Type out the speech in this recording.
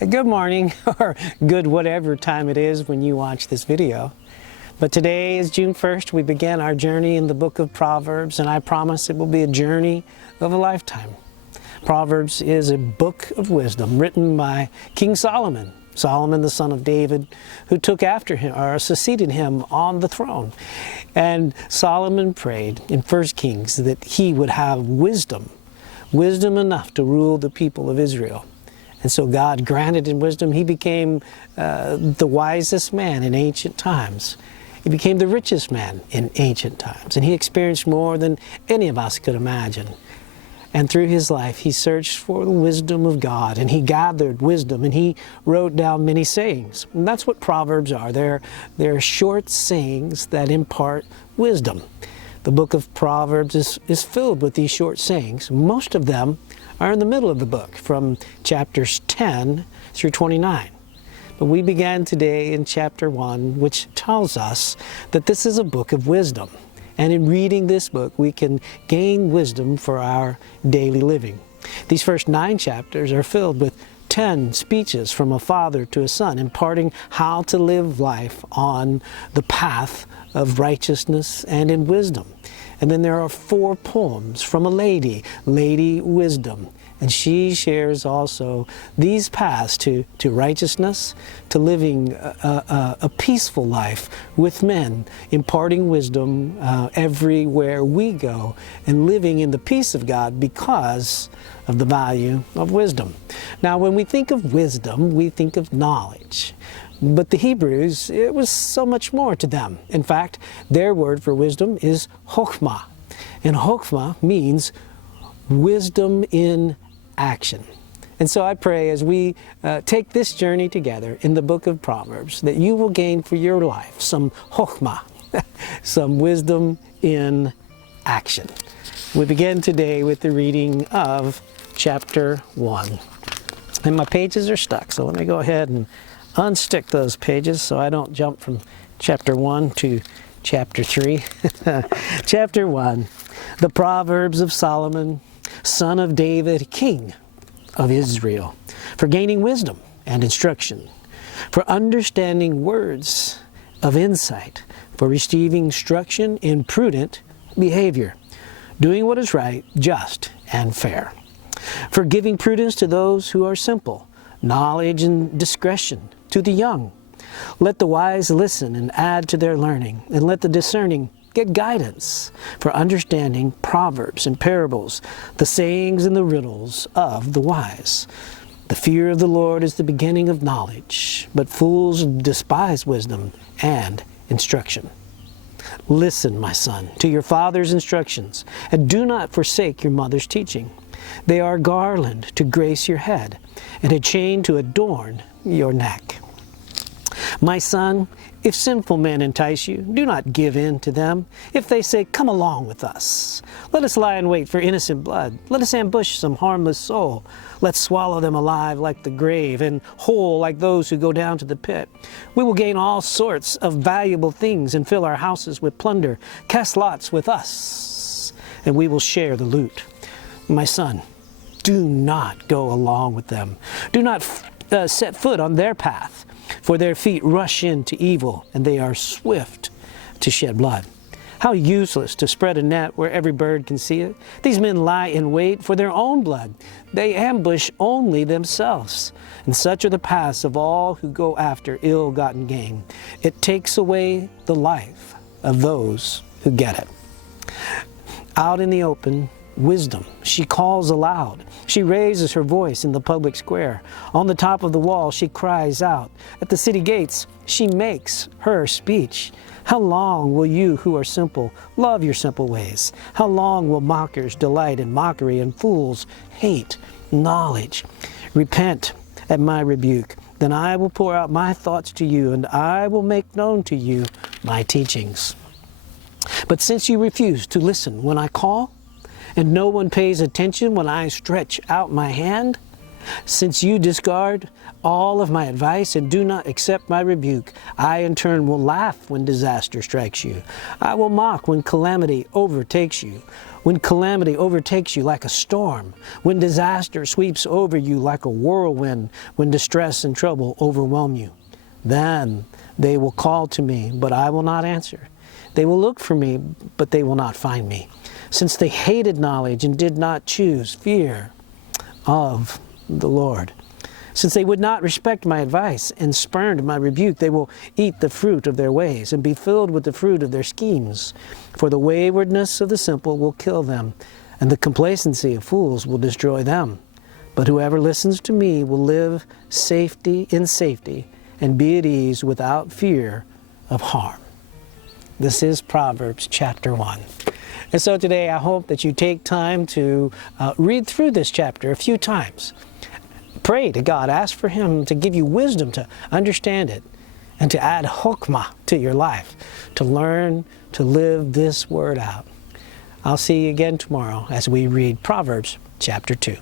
Good morning, or good whatever time it is when you watch this video. But today is June 1st. We begin our journey in the book of Proverbs, and I promise it will be a journey of a lifetime. Proverbs is a book of wisdom written by King Solomon. Solomon, the son of David, who took after him or succeeded him on the throne. And Solomon prayed in 1 Kings that he would have wisdom enough to rule the people of Israel. And so God granted him wisdom. He became the wisest man in ancient times. He became the richest man in ancient times. And he experienced more than any of us could imagine. And through his life, he searched for the wisdom of God, and he gathered wisdom, and he wrote down many sayings. And that's what Proverbs are. They're short sayings that impart wisdom. The book of Proverbs is filled with these short sayings. Most of them are in the middle of the book, from chapters 10 through 29. But we began today in chapter 1, which tells us that this is a book of wisdom. And in reading this book, we can gain wisdom for our daily living. These first 9 chapters are filled with 10 speeches from a father to a son, imparting how to live life on the path of righteousness and in wisdom. And then there are 4 poems from a lady, Lady Wisdom. And she shares also these paths to righteousness, to living a peaceful life with men, imparting wisdom everywhere we go, and living in the peace of God because of the value of wisdom. Now, when we think of wisdom, we think of knowledge. But the Hebrews, it was so much more to them. In fact, their word for wisdom is chokhmah. And chokhmah means wisdom in action. And so I pray as we take this journey together in the book of Proverbs that you will gain for your life some chokhmah, some wisdom in action. We begin today with the reading of chapter 1. And my pages are stuck, so let me go ahead and unstick those pages so I don't jump from chapter 1 to chapter 3. Chapter 1, the Proverbs of Solomon, son of David, king of Israel, for gaining wisdom and instruction, for understanding words of insight, for receiving instruction in prudent behavior, doing what is right, just, and fair, for giving prudence to those who are simple, knowledge and discretion to the young. Let the wise listen and add to their learning, and let the discerning get guidance for understanding proverbs and parables, the sayings and the riddles of the wise. The fear of the Lord is the beginning of knowledge, but fools despise wisdom and instruction. Listen, my son, to your father's instructions, and do not forsake your mother's teaching. They are a garland to grace your head, and a chain to adorn your neck. My son, if sinful men entice you, do not give in to them. If they say, come along with us, let us lie in wait for innocent blood. Let us ambush some harmless soul. Let's swallow them alive like the grave, and whole like those who go down to the pit. We will gain all sorts of valuable things and fill our houses with plunder. Cast lots with us, and we will share the loot. My son, do not go along with them. Do not set foot on their path. For their feet rush into evil, and they are swift to shed blood. How useless to spread a net where every bird can see it. These men lie in wait for their own blood. They ambush only themselves. And such are the paths of all who go after ill-gotten gain. It takes away the life of those who get it. Out in the open, wisdom, she calls aloud. She raises her voice in the public square. On the top of the wall, she cries out. At the city gates, she makes her speech. How long will you who are simple love your simple ways? How long will mockers delight in mockery and fools hate knowledge? Repent at my rebuke. Then I will pour out my thoughts to you, and I will make known to you my teachings. But since you refuse to listen when I call, and no one pays attention when I stretch out my hand, since you discard all of my advice and do not accept my rebuke, I in turn will laugh when disaster strikes you. I will mock when calamity overtakes you. when calamity overtakes you like a storm, when disaster sweeps over you like a whirlwind, when distress and trouble overwhelm you. Then they will call to me, but I will not answer. They will look for me, but they will not find me, since they hated knowledge and did not choose fear of the Lord. Since they would not respect my advice and spurned my rebuke, they will eat the fruit of their ways and be filled with the fruit of their schemes. For the waywardness of the simple will kill them, and the complacency of fools will destroy them. But whoever listens to me will live in safety and be at ease without fear of harm. This is Proverbs chapter 1. And so today I hope that you take time to read through this chapter a few times. Pray to God, ask for Him to give you wisdom to understand it and to add hokmah to your life, to learn to live this word out. I'll see you again tomorrow as we read Proverbs chapter 2.